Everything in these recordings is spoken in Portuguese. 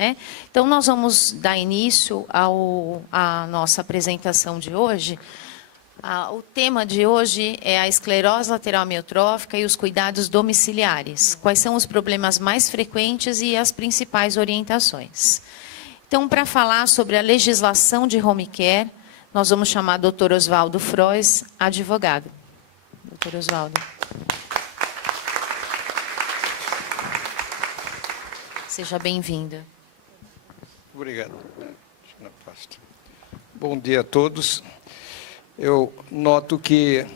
né? Então, nós vamos dar início à nossa apresentação de hoje. O tema de hoje é a esclerose lateral amiotrófica e os cuidados domiciliares. Quais são os problemas mais frequentes e as principais orientações? Então, para falar sobre a legislação de home care, nós vamos chamar o Dr. Oswaldo Frois, advogado. Dr. Oswaldo. Seja bem-vindo. Obrigado. Bom dia a todos. Eu noto que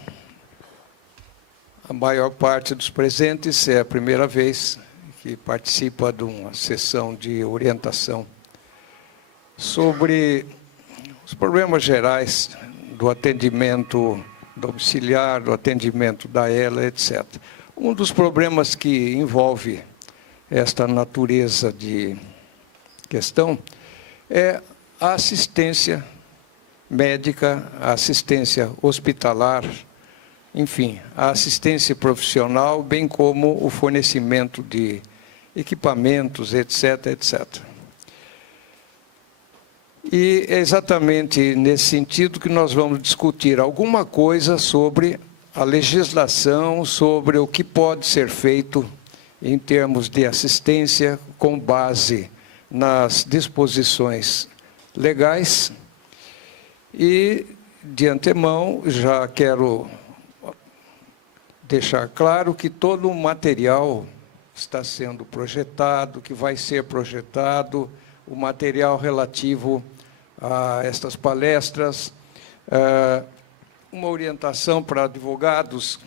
a maior parte dos presentes é a primeira vez que participa de uma sessão de orientação sobre os problemas gerais do atendimento domiciliar, do atendimento da ELA, etc. Um dos problemas que envolve esta natureza de questão é a assistência médica, a assistência hospitalar, enfim, a assistência profissional, bem como o fornecimento de equipamentos, etc., etc. E é exatamente nesse sentido que nós vamos discutir alguma coisa sobre a legislação, sobre o que pode ser feito em termos de assistência com base nas disposições legais. E, de antemão, já quero deixar claro que todo o material está sendo projetado, que vai ser projetado, o material relativo a estas palestras, uma orientação para advogados,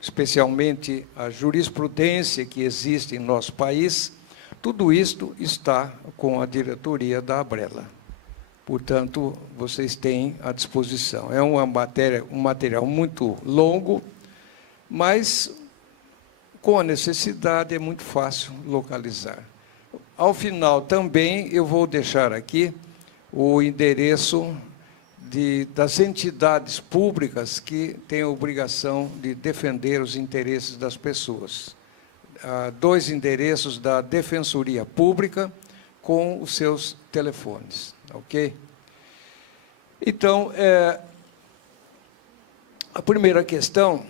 especialmente a jurisprudência que existe em nosso país, tudo isto está com a diretoria da Abrela. Portanto, vocês têm à disposição. É um material muito longo, mas com a necessidade é muito fácil localizar. Ao final também eu vou deixar aqui o endereço das entidades públicas que têm a obrigação de defender os interesses das pessoas. 2 endereços da Defensoria Pública com os seus telefones. Ok? Então, a primeira questão,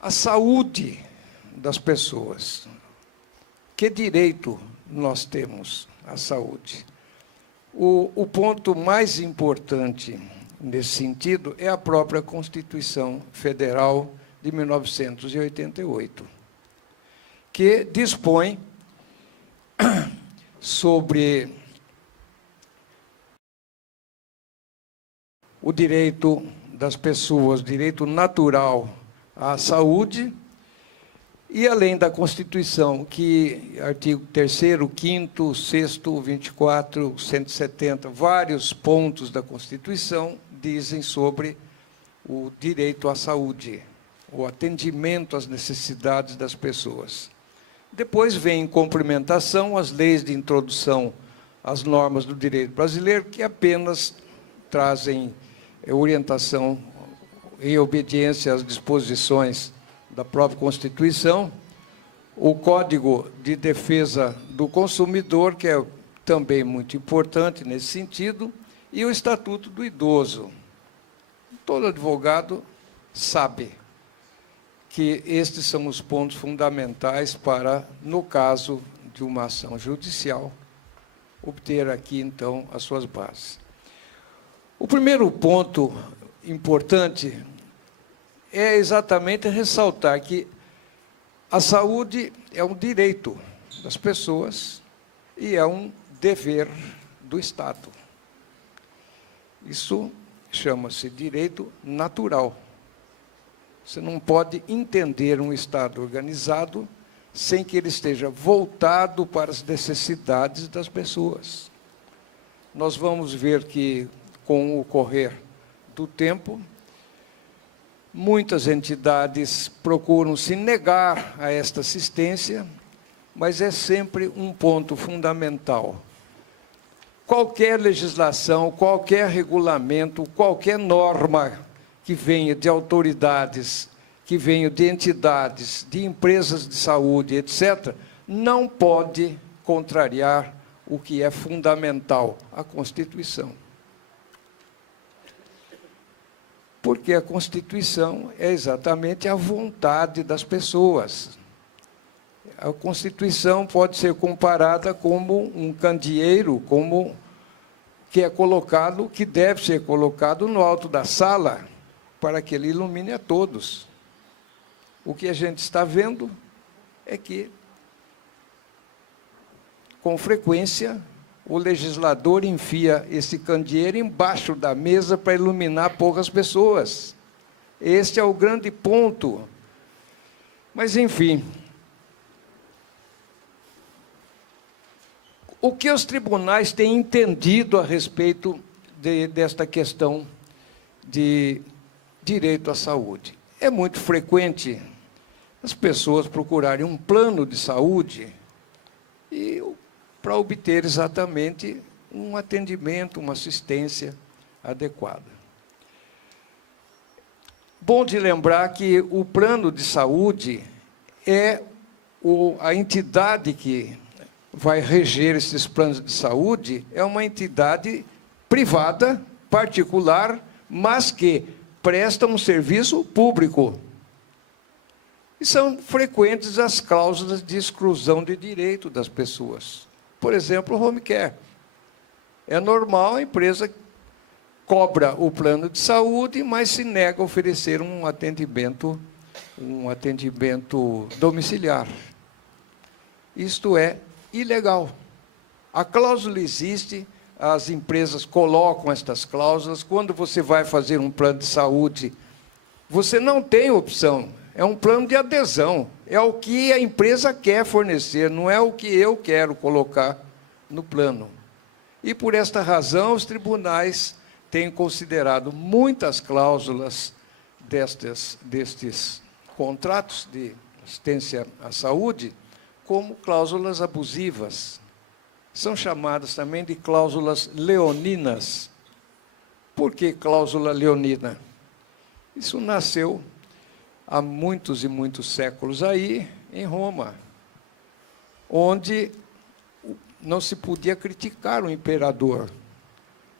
a saúde das pessoas. Que direito nós temos à saúde? O ponto mais importante nesse sentido é a própria Constituição Federal de 1988, que dispõe sobre o direito das pessoas, direito natural à saúde, e além da Constituição, que artigo 3º, 5º, 6º, 24, 170, vários pontos da Constituição dizem sobre o direito à saúde, o atendimento às necessidades das pessoas. Depois vem em complementação as leis de introdução às normas do direito brasileiro, que apenas trazem orientação em obediência às disposições da própria Constituição, o Código de Defesa do Consumidor, que é também muito importante nesse sentido, e o Estatuto do Idoso. Todo advogado sabe que estes são os pontos fundamentais para, no caso de uma ação judicial, obter aqui, então, as suas bases. O primeiro ponto importante é exatamente ressaltar que a saúde é um direito das pessoas e é um dever do Estado. Isso chama-se direito natural. Você não pode entender um Estado organizado sem que ele esteja voltado para as necessidades das pessoas. Nós vamos ver que, com o correr do tempo, muitas entidades procuram se negar a esta assistência, mas é sempre um ponto fundamental. Qualquer legislação, qualquer regulamento, qualquer norma que venha de autoridades, que venha de entidades, de empresas de saúde, etc., não pode contrariar o que é fundamental, a Constituição. Porque a Constituição é exatamente a vontade das pessoas. A Constituição pode ser comparada como um candeeiro, como que é colocado, que deve ser colocado no alto da sala, para que ele ilumine a todos. O que a gente está vendo é que, com frequência, o legislador enfia esse candeeiro embaixo da mesa para iluminar poucas pessoas. Este é o grande ponto. Mas, enfim, o que os tribunais têm entendido a respeito desta questão de direito à saúde? É muito frequente as pessoas procurarem um plano de saúde para obter exatamente um atendimento, uma assistência adequada. Bom de lembrar que o plano de saúde é a entidade que vai reger esses planos de saúde, é uma entidade privada, particular, mas que presta um serviço público. E são frequentes as cláusulas de exclusão de direito das pessoas. Por exemplo, o home care. É normal, a empresa cobra o plano de saúde, mas se nega a oferecer um atendimento domiciliar. Isto é ilegal. A cláusula existe, as empresas colocam estas cláusulas. Quando você vai fazer um plano de saúde, você não tem opção. É um plano de adesão. É o que a empresa quer fornecer, não é o que eu quero colocar no plano. E, por esta razão, os tribunais têm considerado muitas cláusulas destes contratos de assistência à saúde como cláusulas abusivas. São chamadas também de cláusulas leoninas. Por que cláusula leonina? Isso nasceu há muitos e muitos séculos aí, em Roma, onde não se podia criticar o imperador.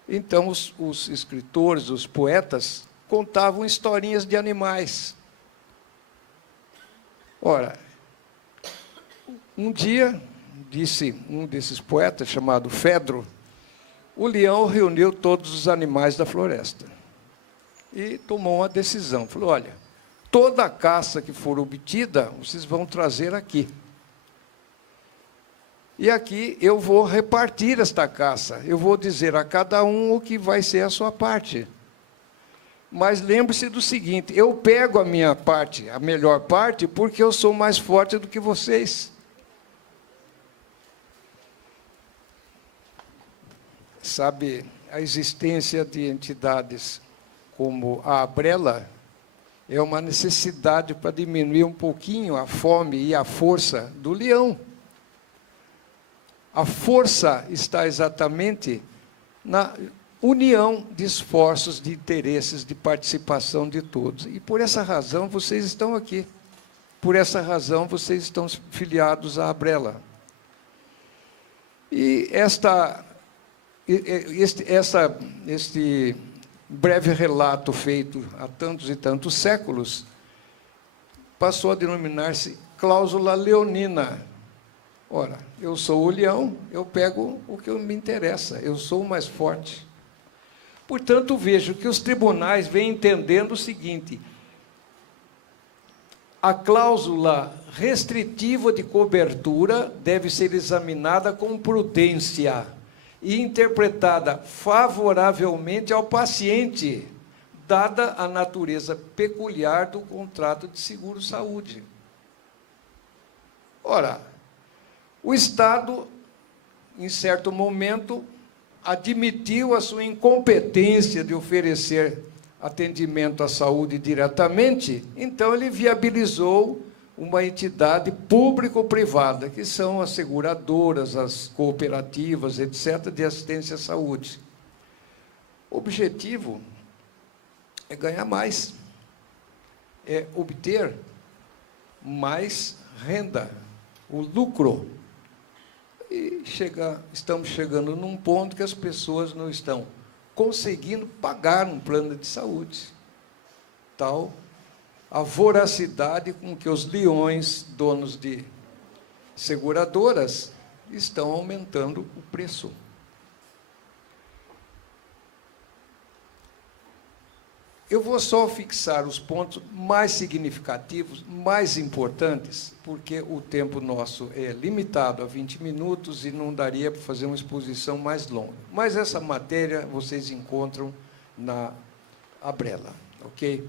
Então, os escritores, os poetas, contavam historinhas de animais. Ora, um dia, disse um desses poetas, chamado Fedro, o leão reuniu todos os animais da floresta e tomou uma decisão. Falou, olha, toda a caça que for obtida, vocês vão trazer aqui. E aqui eu vou repartir esta caça. Eu vou dizer a cada um o que vai ser a sua parte. Mas lembre-se do seguinte, eu pego a minha parte, a melhor parte, porque eu sou mais forte do que vocês. Sabe, a existência de entidades como a Abrela é uma necessidade para diminuir um pouquinho a fome e a força do leão. A força está exatamente na união de esforços, de interesses, de participação de todos. E por essa razão vocês estão aqui. Por essa razão vocês estão filiados à Abrela. E este breve relato feito há tantos e tantos séculos passou a denominar-se cláusula leonina. Ora, eu sou o leão, eu pego o que me interessa, eu sou o mais forte. Portanto, vejo que os tribunais vêm entendendo o seguinte, a cláusula restritiva de cobertura deve ser examinada com prudência e interpretada favoravelmente ao paciente, dada a natureza peculiar do contrato de seguro-saúde. Ora, o Estado, em certo momento, admitiu a sua incompetência de oferecer atendimento à saúde diretamente, então ele viabilizou uma entidade público-privada, que são as seguradoras, as cooperativas, etc., de assistência à saúde. O objetivo é ganhar mais, é obter mais renda, o lucro. E estamos chegando num ponto que as pessoas não estão conseguindo pagar um plano de saúde. Tal a voracidade com que os leões, donos de seguradoras, estão aumentando o preço. Eu vou só fixar os pontos mais significativos, mais importantes, porque o tempo nosso é limitado a 20 minutos e não daria para fazer uma exposição mais longa. Mas essa matéria vocês encontram na Abrela, ok?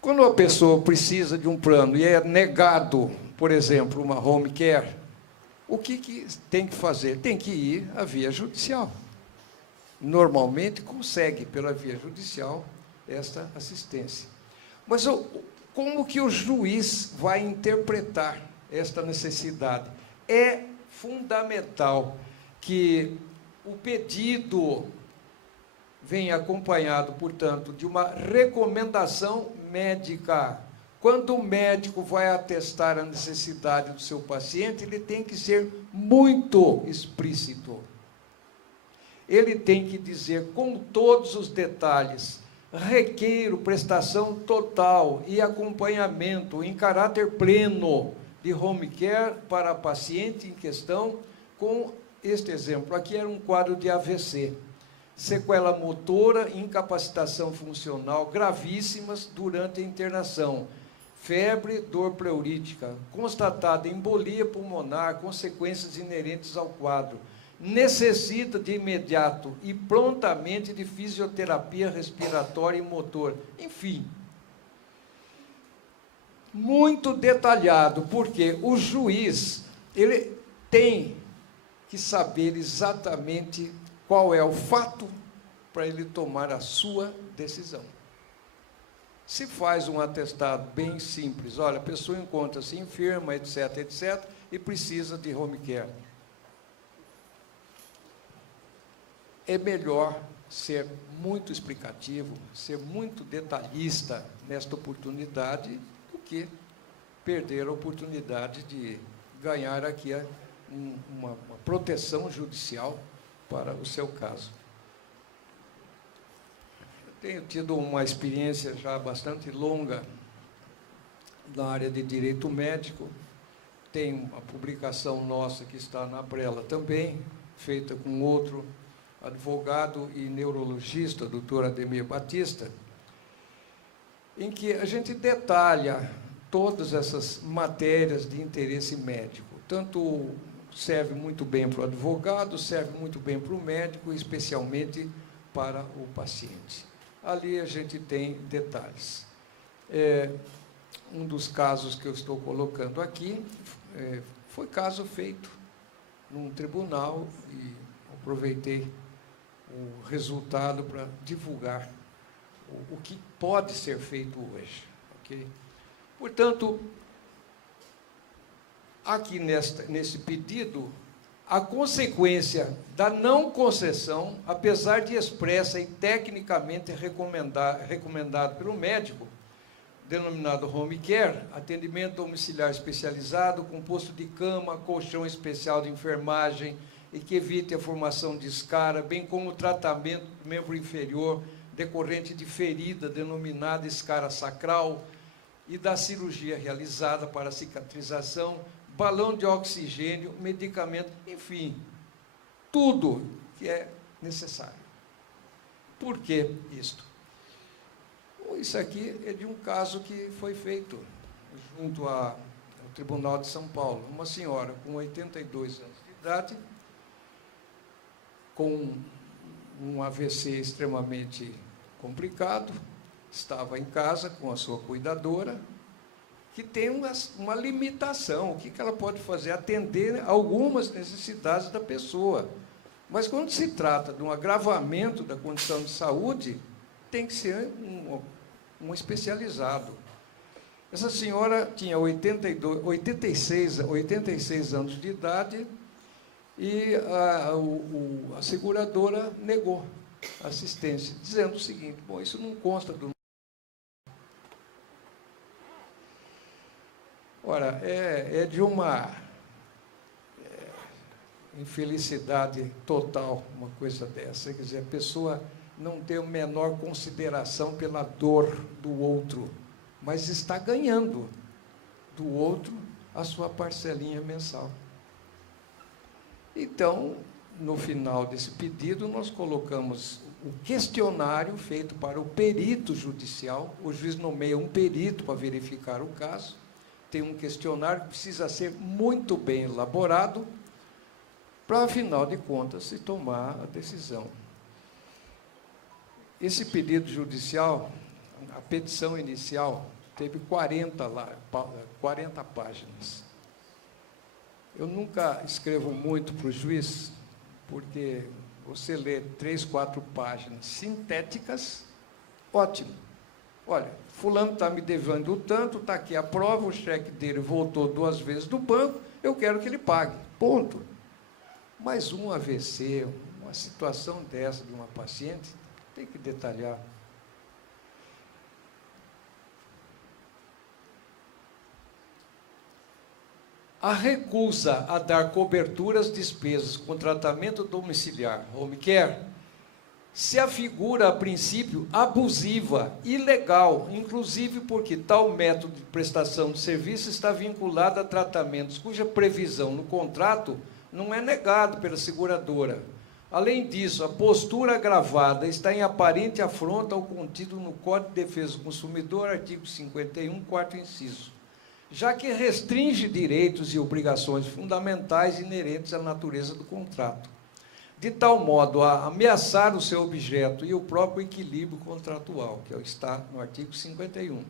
Quando a pessoa precisa de um plano e é negado, por exemplo, uma home care, o que tem que fazer? Tem que ir à via judicial. Normalmente consegue, pela via judicial, esta assistência. Mas como que o juiz vai interpretar esta necessidade? É fundamental que o pedido venha acompanhado, portanto, de uma recomendação médica. Quando o médico vai atestar a necessidade do seu paciente, ele tem que ser muito explícito. Ele tem que dizer com todos os detalhes: requeiro prestação total e acompanhamento em caráter pleno de home care para a paciente em questão, com este exemplo. Aqui era um quadro de AVC. Sequela motora, incapacitação funcional gravíssimas durante a internação. Febre, dor pleurítica, constatada embolia pulmonar, consequências inerentes ao quadro. Necessita de imediato e prontamente de fisioterapia respiratória e motor. Enfim, muito detalhado, porque o juiz, ele tem que saber exatamente qual é o fato para ele tomar a sua decisão. Se faz um atestado bem simples, olha, a pessoa encontra-se enferma, etc., etc., e precisa de home care. É melhor ser muito explicativo, ser muito detalhista nesta oportunidade, do que perder a oportunidade de ganhar aqui uma proteção judicial para o seu caso. Eu tenho tido uma experiência já bastante longa na área de direito médico. Tem uma publicação nossa que está na Abrela também, feita com outro advogado e neurologista, doutor Ademir Batista, em que a gente detalha todas essas matérias de interesse médico. Tanto serve muito bem para o advogado, serve muito bem para o médico, especialmente para o paciente. Ali a gente tem detalhes. Um dos casos que eu estou colocando aqui foi caso feito num tribunal, e aproveitei o resultado para divulgar o que pode ser feito hoje. Okay? Portanto, aqui nesse pedido, a consequência da não concessão, apesar de expressa e tecnicamente recomendado pelo médico, denominado home care, atendimento domiciliar especializado, composto de cama, colchão especial de enfermagem, e que evite a formação de escara, bem como o tratamento do membro inferior decorrente de ferida denominada escara sacral, e da cirurgia realizada para cicatrização, balão de oxigênio, medicamento, enfim, tudo que é necessário. Por que isto? Isso aqui é de um caso que foi feito junto ao Tribunal de São Paulo. Uma senhora com 82 anos de idade, com um AVC extremamente complicado, estava em casa com a sua cuidadora, que tem uma limitação. O que ela pode fazer? Atender algumas necessidades da pessoa. Mas, quando se trata de um agravamento da condição de saúde, tem que ser um especializado. Essa senhora tinha 86 anos de idade, e a seguradora negou a assistência, dizendo o seguinte: bom, isso não consta do... Ora, é de uma infelicidade total uma coisa dessa. Quer dizer, a pessoa não tem a menor consideração pela dor do outro, mas está ganhando do outro a sua parcelinha mensal. Então, no final desse pedido, nós colocamos o questionário feito para o perito judicial. O juiz nomeia um perito para verificar o caso. Tem um questionário que precisa ser muito bem elaborado para, afinal de contas, se tomar a decisão. Esse pedido judicial, a petição inicial, teve 40 páginas. Eu nunca escrevo muito para o juiz, porque você lê 3, 4 páginas sintéticas, ótimo. Olha, fulano está me devendo tanto, está aqui a prova, o cheque dele voltou 2 vezes do banco, eu quero que ele pague, ponto. Mas um AVC, uma situação dessa de uma paciente, tem que detalhar. A recusa a dar cobertura às despesas com tratamento domiciliar, home care, se afigura, a princípio, abusiva, ilegal, inclusive porque tal método de prestação de serviço está vinculado a tratamentos cuja previsão no contrato não é negado pela seguradora. Além disso, a postura agravada está em aparente afronta ao contido no Código de Defesa do Consumidor, artigo 51, 4º inciso, já que restringe direitos e obrigações fundamentais inerentes à natureza do contrato, de tal modo a ameaçar o seu objeto e o próprio equilíbrio contratual, que está no artigo 51.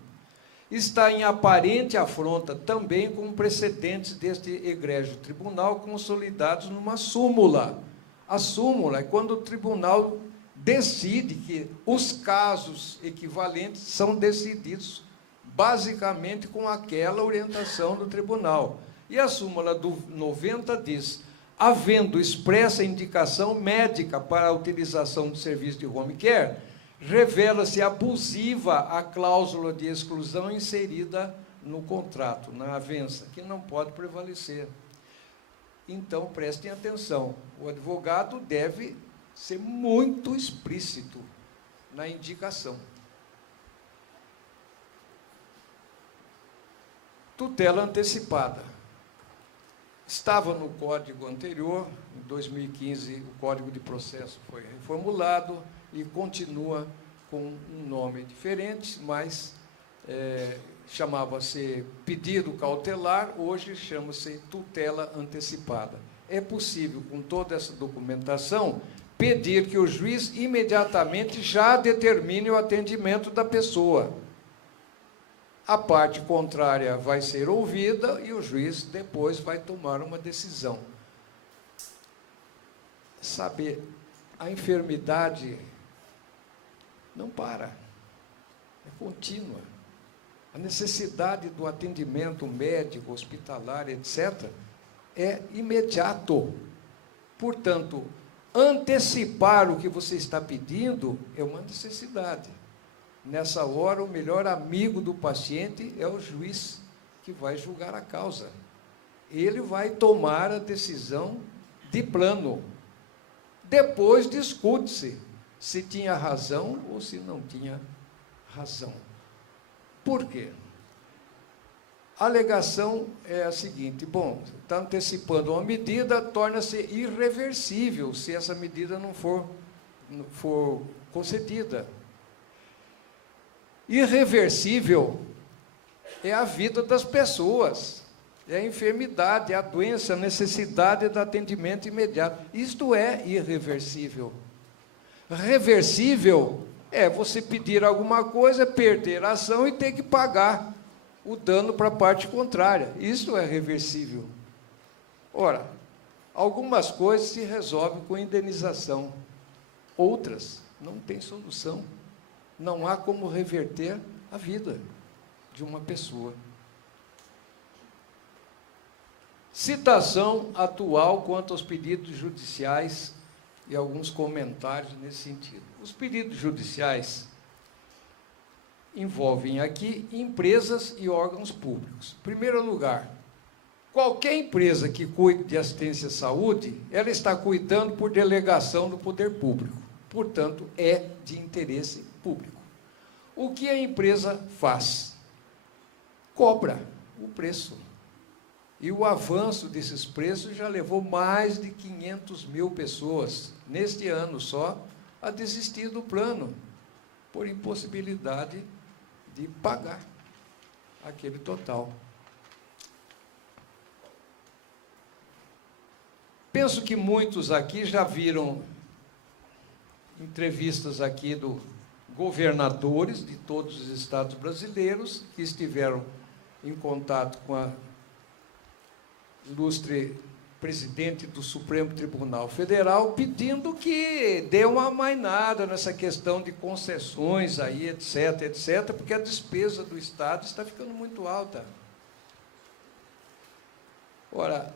Está em aparente afronta também com precedentes deste egrégio tribunal consolidados numa súmula. A súmula é quando o tribunal decide que os casos equivalentes são decididos basicamente com aquela orientação do tribunal. E a súmula do 90 diz: havendo expressa indicação médica para a utilização do serviço de home care, revela-se abusiva a cláusula de exclusão inserida no contrato, na avença, que não pode prevalecer. Então, prestem atenção, o advogado deve ser muito explícito na indicação. Tutela antecipada. Estava no código anterior, em 2015, o Código de Processo foi reformulado e continua com um nome diferente, mas chamava-se pedido cautelar, hoje chama-se tutela antecipada. É possível, com toda essa documentação, pedir que o juiz imediatamente já determine o atendimento da pessoa. A parte contrária vai ser ouvida e o juiz depois vai tomar uma decisão. Saber, a enfermidade não para, é contínua. A necessidade do atendimento médico, hospitalar, etc., é imediato. Portanto, antecipar o que você está pedindo é uma necessidade. Nessa hora, o melhor amigo do paciente é o juiz que vai julgar a causa. Ele vai tomar a decisão de plano. Depois discute-se se tinha razão ou se não tinha razão. Por quê? A alegação é a seguinte: bom, está antecipando uma medida, torna-se irreversível se essa medida não for concedida. Irreversível é a vida das pessoas, é a enfermidade, é a doença, a necessidade de atendimento imediato. Isto é irreversível. Reversível é você pedir alguma coisa, perder a ação e ter que pagar o dano para a parte contrária. Isso é reversível. Ora, algumas coisas se resolvem com indenização, outras não têm solução. Não há como reverter a vida de uma pessoa. Citação atual quanto aos pedidos judiciais e alguns comentários nesse sentido. Os pedidos judiciais envolvem aqui empresas e órgãos públicos. Em primeiro lugar, Qualquer empresa que cuide de assistência à saúde, ela está cuidando por delegação do poder público. Portanto, é de interesse público. O que a empresa faz? Cobra o preço. E o avanço desses preços já levou mais de 500 mil pessoas, neste ano só, a desistir do plano, por impossibilidade de pagar aquele total. Penso que muitos aqui já viram entrevistas aqui do governadores de todos os estados brasileiros que estiveram em contato com a ilustre presidente do Supremo Tribunal Federal, pedindo que dê uma amainada nessa questão de concessões aí, etc., etc., porque a despesa do Estado está ficando muito alta. Ora,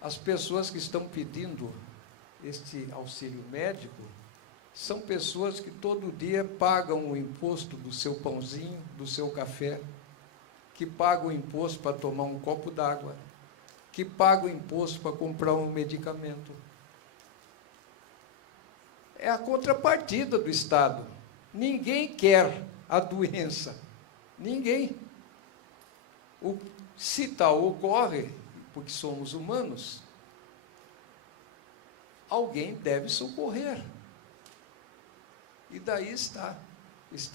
as pessoas que estão pedindo este auxílio médico são pessoas que todo dia pagam o imposto do seu pãozinho, do seu café, que pagam o imposto para tomar um copo d'água, que pagam o imposto para comprar um medicamento. É a contrapartida do Estado. Ninguém quer a doença. Ninguém. Se tal ocorre, porque somos humanos, alguém deve socorrer. E daí está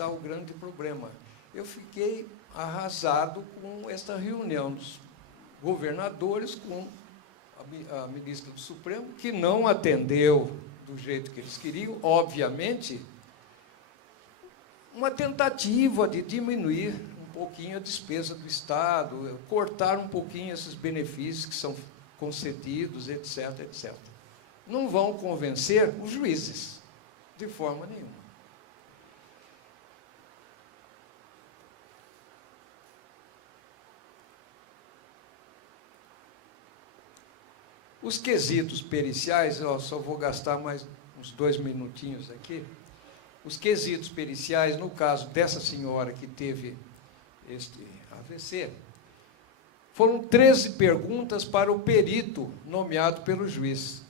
o grande problema. Eu fiquei arrasado com esta reunião dos governadores com a ministra do Supremo, que não atendeu do jeito que eles queriam, obviamente, uma tentativa de diminuir um pouquinho a despesa do Estado, cortar um pouquinho esses benefícios que são concedidos, etc., etc. Não vão convencer os juízes, de forma nenhuma. Os quesitos periciais, só vou gastar mais uns 2 minutinhos aqui. Os quesitos periciais, no caso dessa senhora que teve este AVC, foram 13 perguntas para o perito nomeado pelo juiz.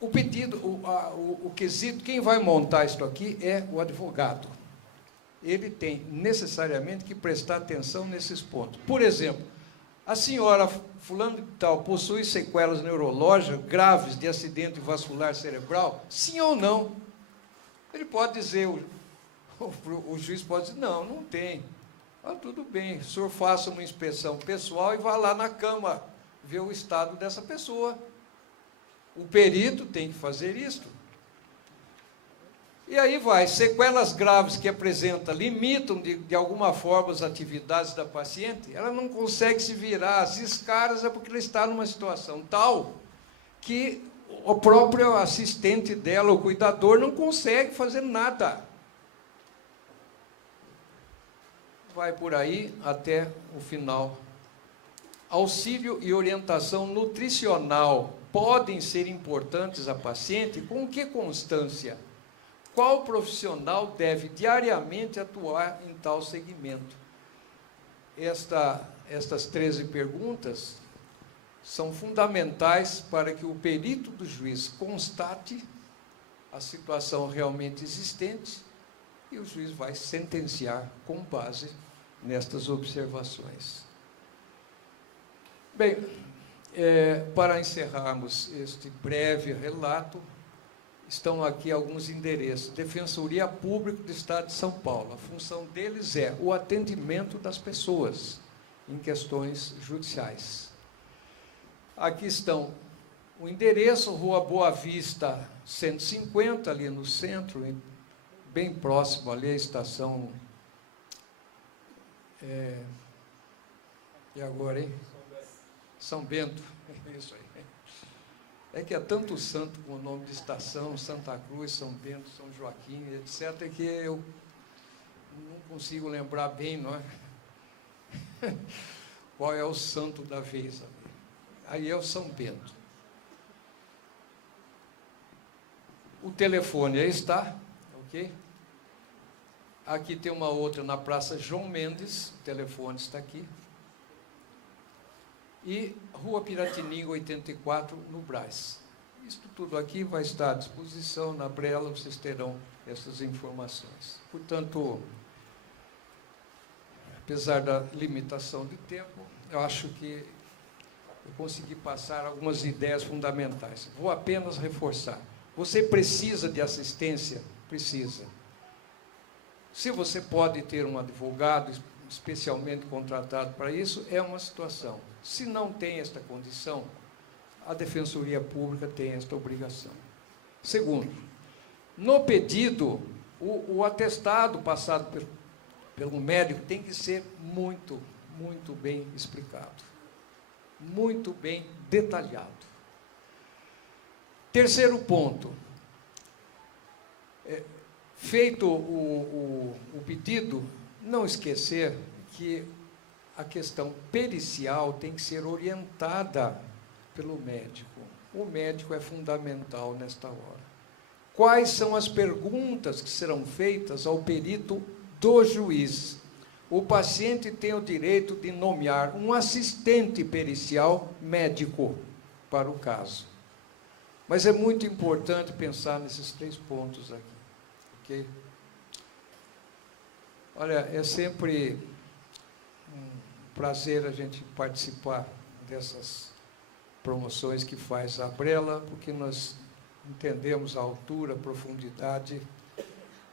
O pedido, o quesito, quem vai montar isso aqui é o advogado. Ele tem necessariamente que prestar atenção nesses pontos. Por exemplo, a senhora fulano de tal possui sequelas neurológicas graves de acidente vascular cerebral? Sim ou não? Ele pode dizer, o juiz pode dizer, não, não tem. Ah, tudo bem, o senhor faça uma inspeção pessoal e vá lá na cama ver o estado dessa pessoa. O perito tem que fazer isto. E aí vai, sequelas graves que apresenta, limitam de alguma forma as atividades da paciente, ela não consegue se virar, as escaras é porque ela está numa situação tal que o próprio assistente dela, o cuidador, não consegue fazer nada. Vai por aí até o final. Auxílio e orientação nutricional podem ser importantes à paciente? Com que constância? Qual profissional deve diariamente atuar em tal segmento? Estas 13 perguntas são fundamentais para que o perito do juiz constate a situação realmente existente e o juiz vai sentenciar com base nestas observações. Bem, para encerrarmos este breve relato, estão aqui alguns endereços. Defensoria Pública do Estado de São Paulo. A função deles é o atendimento das pessoas em questões judiciais. Aqui estão o endereço, Rua Boa Vista, 150, ali no centro, bem próximo ali à estação... E agora, hein? São Bento. Isso aí. É que é tanto santo com o nome de estação, Santa Cruz, São Bento, São Joaquim, etc., que eu não consigo lembrar bem, não é? Qual é o santo da vez. Aí é o São Bento. O telefone aí está, ok? Aqui tem uma outra na Praça João Mendes, o telefone está aqui. e Rua Piratininga, 84, no Brás. Isso tudo aqui vai estar à disposição na Brela, vocês terão essas informações. Portanto, apesar da limitação de tempo, eu acho que eu consegui passar algumas ideias fundamentais. Vou apenas reforçar. Você precisa de assistência? Precisa. Se você pode ter um advogado especialmente contratado para isso, é uma situação. Se não tem esta condição, a Defensoria Pública tem esta obrigação. Segundo, no pedido, o atestado passado pelo médico tem que ser muito, muito bem explicado, muito bem detalhado. Terceiro ponto, feito o pedido, não esquecer que a questão pericial tem que ser orientada pelo médico. O médico é fundamental nesta hora. Quais são as perguntas que serão feitas ao perito do juiz? O paciente tem o direito de nomear um assistente pericial médico para o caso. Mas é muito importante pensar nesses 3 pontos aqui. Ok? Olha, é sempre um prazer a gente participar dessas promoções que faz a Brela, porque nós entendemos a altura, a profundidade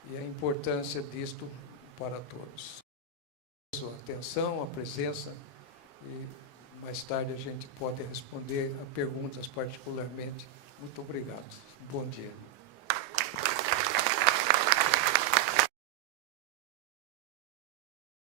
e a importância disto para todos. A sua atenção, a presença, e mais tarde a gente pode responder a perguntas particularmente. Muito obrigado. Bom dia.